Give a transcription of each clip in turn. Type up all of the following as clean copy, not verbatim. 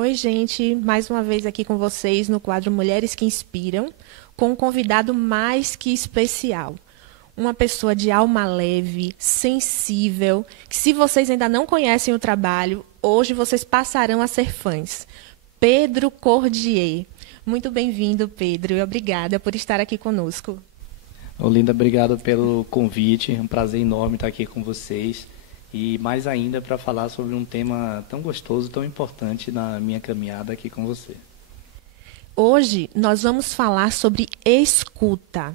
Oi, gente, mais uma vez aqui com vocês no quadro Mulheres que Inspiram, com um convidado mais que especial. Uma pessoa de alma leve, sensível, que se vocês ainda não conhecem o trabalho, hoje vocês passarão a ser fãs. Pedro Cordier. Muito bem-vindo, Pedro, e obrigada por estar aqui conosco. Olinda, obrigado pelo convite, é um prazer enorme estar aqui com vocês. E mais ainda para falar sobre um tema tão gostoso, tão importante na minha caminhada aqui com você. Hoje nós vamos falar sobre escuta.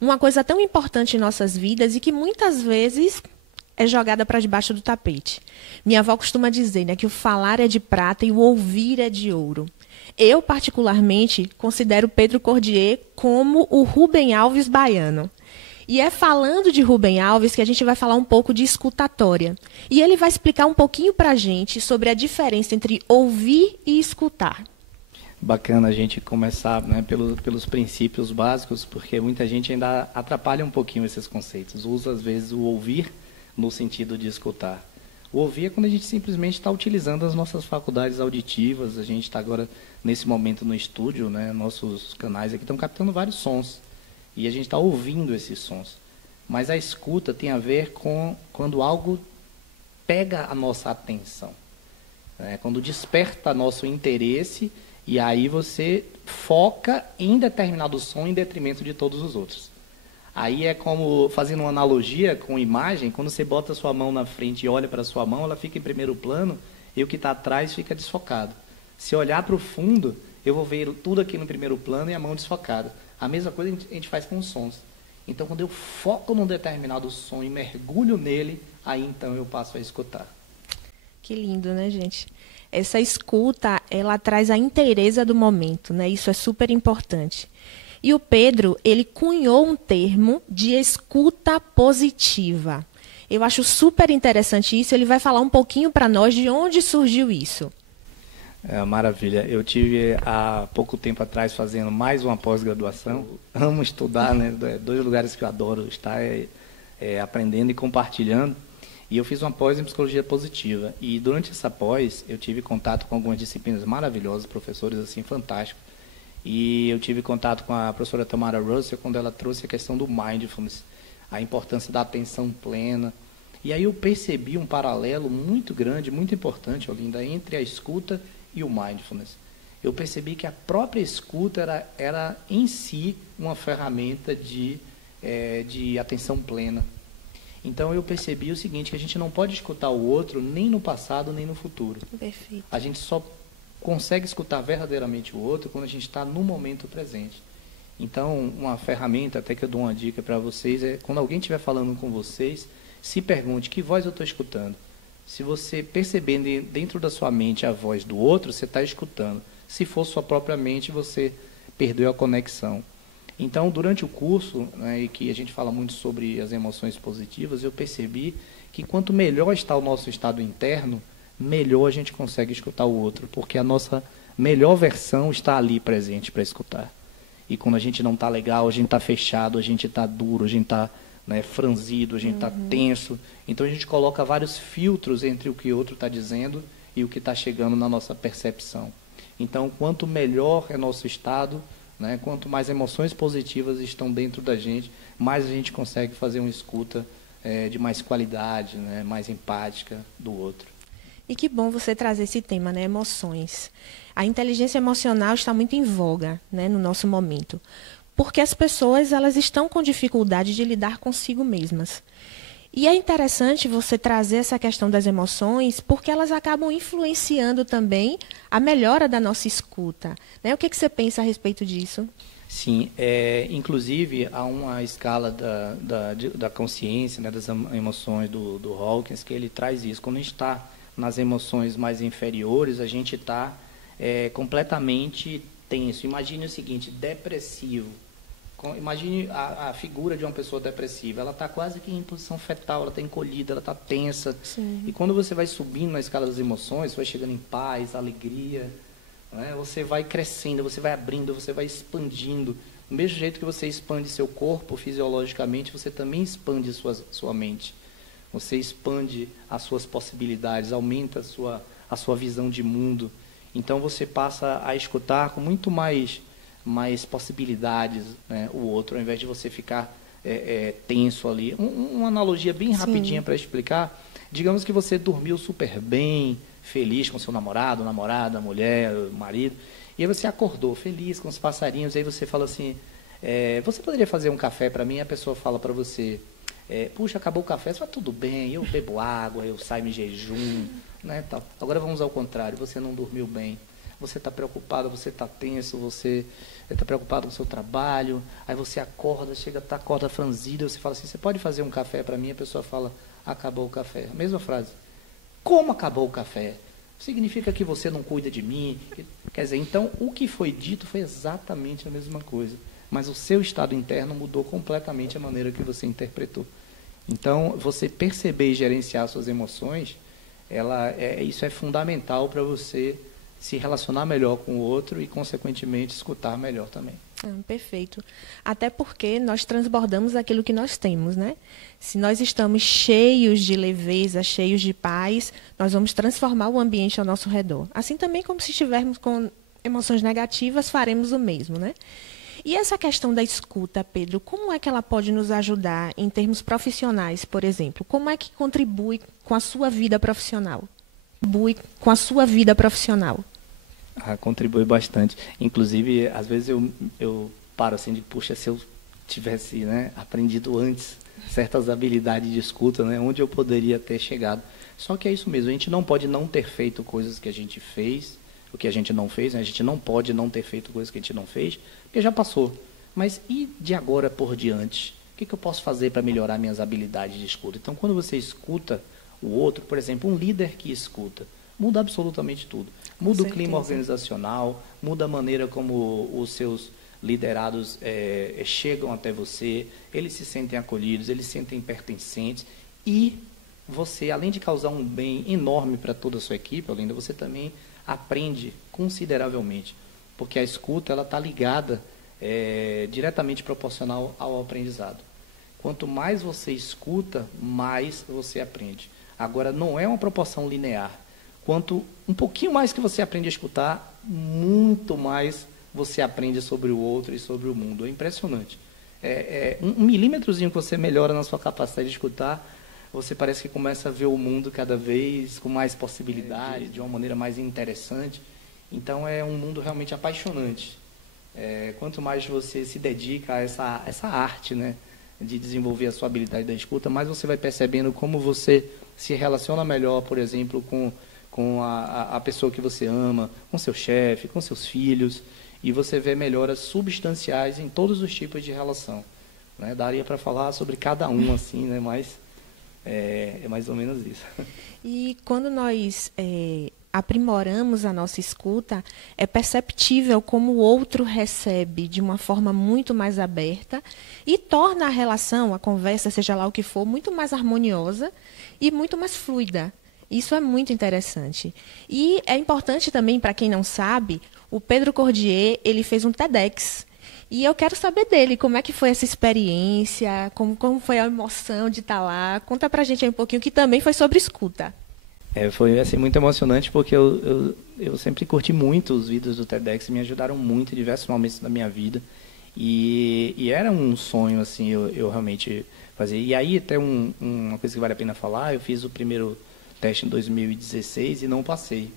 Uma coisa tão importante em nossas vidas e que muitas vezes é jogada para debaixo do tapete. Minha avó costuma dizer, né, que o falar é de prata e o ouvir é de ouro. Eu, particularmente, considero Pedro Cordier como o Rubem Alves baiano. E é falando de Rubem Alves que a gente vai falar um pouco de escutatória. E ele vai explicar um pouquinho para a gente sobre a diferença entre ouvir e escutar. Bacana a gente começar, né, pelos princípios básicos, porque muita gente ainda atrapalha um pouquinho esses conceitos. Usa, às vezes, o ouvir no sentido de escutar. O ouvir é quando a gente simplesmente está utilizando as nossas faculdades auditivas. A gente está agora, nesse momento, no estúdio, né, nossos canais aqui estão captando vários sons. E a gente está ouvindo esses sons. Mas a escuta tem a ver com quando algo pega a nossa atenção. Né? Quando desperta nosso interesse e aí você foca em determinado som em detrimento de todos os outros. Aí é como, fazendo uma analogia com imagem, quando você bota a sua mão na frente e olha para a sua mão, ela fica em primeiro plano e o que está atrás fica desfocado. Se olhar para o fundo, eu vou ver tudo aqui no primeiro plano e a mão desfocada. A mesma coisa a gente faz com os sons. Então, quando eu foco num determinado som e mergulho nele, aí então eu passo a escutar. Que lindo, né, gente? Essa escuta, ela traz a inteireza do momento, né? Isso é super importante. E o Pedro, ele cunhou um termo de escuta positiva. Eu acho super interessante isso. Ele vai falar um pouquinho para nós de onde surgiu isso. Maravilha. Eu tive há pouco tempo atrás fazendo mais uma pós-graduação. Amo estudar, né? Dois lugares que eu adoro estar aprendendo e compartilhando. E eu fiz uma pós em psicologia positiva. E durante essa pós eu tive contato com algumas disciplinas maravilhosas, professores assim fantásticos. E eu tive contato com a professora Tamara Russell quando ela trouxe a questão do mindfulness, a importância da atenção plena. E aí eu percebi um paralelo muito grande, muito importante, Olinda, entre a escuta e o mindfulness. Eu percebi que a própria escuta era em si uma ferramenta de atenção plena. Então eu percebi o seguinte, que a gente não pode escutar o outro nem no passado nem no futuro. Perfeito. A gente só consegue escutar verdadeiramente o outro quando a gente está no momento presente. Então, uma ferramenta, até que eu dou uma dica para vocês, é quando alguém estiver falando com vocês, se pergunte, que voz eu estou escutando? Se você perceber dentro da sua mente a voz do outro, você está escutando. Se for sua própria mente, você perdeu a conexão. Então, durante o curso, né, e que a gente fala muito sobre as emoções positivas, eu percebi que quanto melhor está o nosso estado interno, melhor a gente consegue escutar o outro, porque a nossa melhor versão está ali presente para escutar. E quando a gente não está legal, a gente está fechado, a gente está duro, a gente está franzido, a gente está tenso. Então a gente coloca vários filtros entre o que o outro está dizendo e o que está chegando na nossa percepção. Então, quanto melhor é nosso estado, né, quanto mais emoções positivas estão dentro da gente, mais a gente consegue fazer uma escuta de mais qualidade, né, mais empática do outro. E que bom você trazer esse tema, né? Emoções. A inteligência emocional está muito em voga, né, no nosso momento. Porque as pessoas elas estão com dificuldade de lidar consigo mesmas. E é interessante você trazer essa questão das emoções, porque elas acabam influenciando também a melhora da nossa escuta. Né? O que você pensa a respeito disso? Sim, inclusive há uma escala da consciência, né, das emoções do Hawkins, que ele traz isso. Quando a gente está nas emoções mais inferiores, a gente está completamente tenso. Imagine o seguinte, depressivo. Imagine a figura de uma pessoa depressiva. Ela está quase que em posição fetal, ela está encolhida, ela está tensa. Sim. E quando você vai subindo na escala das emoções, você vai chegando em paz, alegria, né? Você vai crescendo, você vai abrindo, você vai expandindo. Do mesmo jeito que você expande seu corpo fisiologicamente, você também expande sua mente. Você expande as suas possibilidades, aumenta a sua visão de mundo. Então você passa a escutar com muito mais possibilidades, né, o outro, ao invés de você ficar tenso ali. Uma analogia bem rapidinha para explicar. Digamos que você dormiu super bem, feliz com seu namorado, namorada, mulher, marido, e aí você acordou feliz com os passarinhos, aí você fala assim, você poderia fazer um café para mim? A pessoa fala para você, puxa, acabou o café, você fala, tudo bem, eu bebo água, eu saio em jejum, né, tal. Agora vamos ao contrário, você não dormiu bem, você está preocupado, você está tenso, você está preocupado com o seu trabalho, aí você acorda, acorda franzida, você fala assim, você pode fazer um café para mim? A pessoa fala, acabou o café. A mesma frase. Como acabou o café? Significa que você não cuida de mim? Quer dizer, então, o que foi dito foi exatamente a mesma coisa, mas o seu estado interno mudou completamente a maneira que você interpretou. Então, você perceber e gerenciar suas emoções, isso é fundamental para você se relacionar melhor com o outro e, consequentemente, escutar melhor também. Perfeito. Até porque nós transbordamos aquilo que nós temos, né? Se nós estamos cheios de leveza, cheios de paz, nós vamos transformar o ambiente ao nosso redor. Assim também como se estivermos com emoções negativas, faremos o mesmo, né? E essa questão da escuta, Pedro, como é que ela pode nos ajudar em termos profissionais, por exemplo? Como é que contribui com a sua vida profissional? Contribui bastante. Inclusive, às vezes eu paro assim de, puxa, se eu tivesse, né, aprendido antes certas habilidades de escuta, né, onde eu poderia ter chegado. Só que é isso mesmo, a gente não pode não ter feito coisas que a gente fez, o que a gente não fez, né, a gente não pode não ter feito coisas que a gente não fez, porque já passou. Mas e de agora por diante? O que eu posso fazer para melhorar minhas habilidades de escuta? Então, quando você escuta o outro, por exemplo, um líder que escuta, muda absolutamente tudo. Muda o clima organizacional, muda a maneira como os seus liderados chegam até você, eles se sentem acolhidos, eles se sentem pertencentes e você, além de causar um bem enorme para toda a sua equipe, Olinda, você também aprende consideravelmente, porque a escuta está ligada, diretamente proporcional ao aprendizado. Quanto mais você escuta, mais você aprende. Agora, não é uma proporção linear. Quanto um pouquinho mais que você aprende a escutar, muito mais você aprende sobre o outro e sobre o mundo. É impressionante. Um milímetrozinho que você melhora na sua capacidade de escutar, você parece que começa a ver o mundo cada vez com mais possibilidades, de uma maneira mais interessante. Então, é um mundo realmente apaixonante. Quanto mais você se dedica a essa arte, né, de desenvolver a sua habilidade da escuta, mais você vai percebendo como você se relaciona melhor, por exemplo, com a pessoa que você ama, com seu chefe, com seus filhos, e você vê melhoras substanciais em todos os tipos de relação. Né? Daria para falar sobre cada um, assim, né? Mas é mais ou menos isso. E quando nós aprimoramos a nossa escuta, é perceptível como o outro recebe de uma forma muito mais aberta e torna a relação, a conversa, seja lá o que for, muito mais harmoniosa e muito mais fluida. Isso é muito interessante. E é importante também, para quem não sabe, o Pedro Cordier, ele fez um TEDx. E eu quero saber dele, como é que foi essa experiência, como foi a emoção de estar lá. Conta pra gente aí um pouquinho, que também foi sobre escuta. Foi assim, muito emocionante, porque eu sempre curti muito os vídeos do TEDx, me ajudaram muito em diversos momentos da minha vida. E era um sonho, assim, eu realmente fazer. E aí, até uma coisa que vale a pena falar, eu fiz o primeiro teste em 2016 e não passei.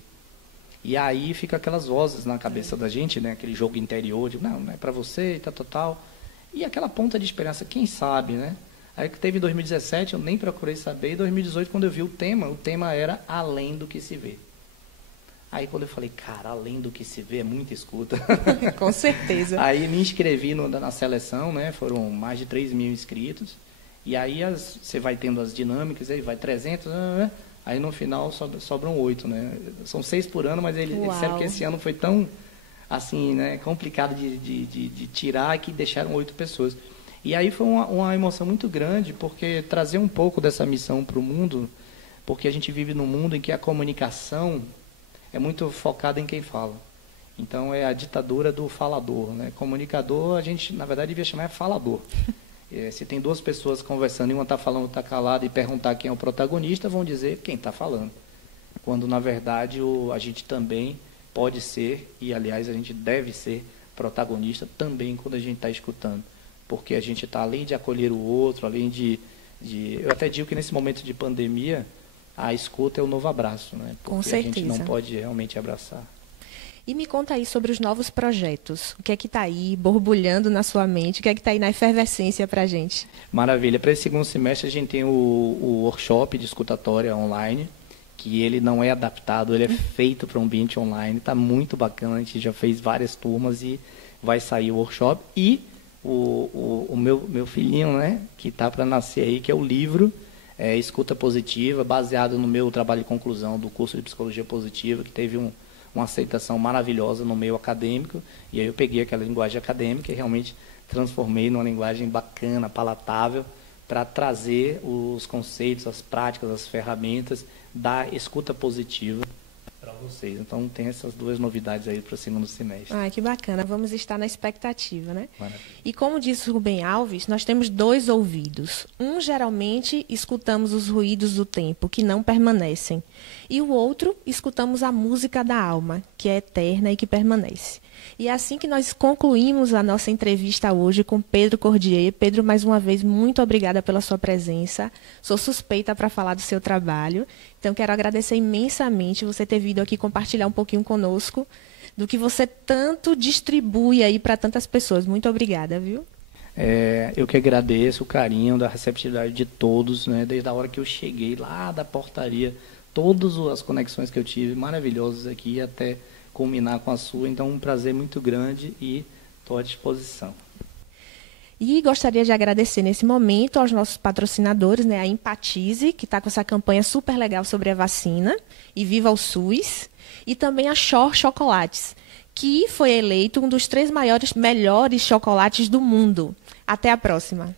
E aí fica aquelas vozes na cabeça da gente, né? Aquele jogo interior de, não é para você e tal. E aquela ponta de esperança, quem sabe, né? Aí que teve em 2017, eu nem procurei saber. Em 2018, quando eu vi o tema era Além do que se vê. Aí quando eu falei, cara, além do que se vê, é muita escuta. Com certeza. Aí me inscrevi na seleção, né? Foram mais de 3 mil inscritos. E aí você vai tendo as dinâmicas, aí vai 300, aí no final sobram 8, né? São 6 por ano, mas eles disseram que esse ano foi tão, assim, né, complicado de tirar que deixaram 8 pessoas. E aí foi uma emoção muito grande, porque trazer um pouco dessa missão para o mundo, porque a gente vive num mundo em que a comunicação é muito focada em quem fala. Então, é a ditadura do falador, né? Comunicador, a gente, na verdade, devia chamar falador. Se tem 2 pessoas conversando e uma está falando, está calada, e perguntar quem é o protagonista, vão dizer quem está falando. Quando, na verdade, a gente também pode ser, e aliás a gente deve ser protagonista também quando a gente está escutando. Porque a gente está, além de acolher o outro, além de... Eu até digo que nesse momento de pandemia, a escuta é o novo abraço, né? Porque Com certeza. a gente não pode realmente abraçar. E me conta aí sobre os novos projetos. O que é que está aí borbulhando na sua mente? O que é que está aí na efervescência para a gente? Maravilha. Para esse segundo semestre, a gente tem o workshop de escutatória online, que ele não é adaptado, ele é feito para um ambiente online. Está muito bacana, a gente já fez várias turmas e vai sair o workshop. E o meu filhinho, né, que está para nascer aí, que é o livro Escuta Positiva, baseado no meu trabalho de conclusão do curso de Psicologia Positiva, que teve uma aceitação maravilhosa no meio acadêmico, e aí eu peguei aquela linguagem acadêmica e realmente transformei numa linguagem bacana, palatável, para trazer os conceitos, as práticas, as ferramentas da escuta positiva para vocês. Então tem essas duas novidades aí para o segundo semestre. Ah, que bacana. Vamos estar na expectativa, né? Maravilha. E como disse Rubem Alves, nós temos 2 ouvidos. Um, geralmente, escutamos os ruídos do tempo, que não permanecem. E o outro, escutamos a música da alma, que é eterna e que permanece. E é assim que nós concluímos a nossa entrevista hoje com Pedro Cordier. Pedro, mais uma vez, muito obrigada pela sua presença. Sou suspeita para falar do seu trabalho. Então, quero agradecer imensamente você ter vindo aqui compartilhar um pouquinho conosco do que você tanto distribui aí para tantas pessoas. Muito obrigada, viu? Eu que agradeço o carinho da receptividade de todos, né? Desde a hora que eu cheguei lá da portaria, todas as conexões que eu tive, maravilhosas aqui, até culminar com a sua. Então, um prazer muito grande e estou à disposição. E gostaria de agradecer nesse momento aos nossos patrocinadores, né, a Empatize, que está com essa campanha super legal sobre a vacina, e Viva o SUS, e também a Shore Chocolates, que foi eleito um dos 3 melhores chocolates do mundo. Até a próxima.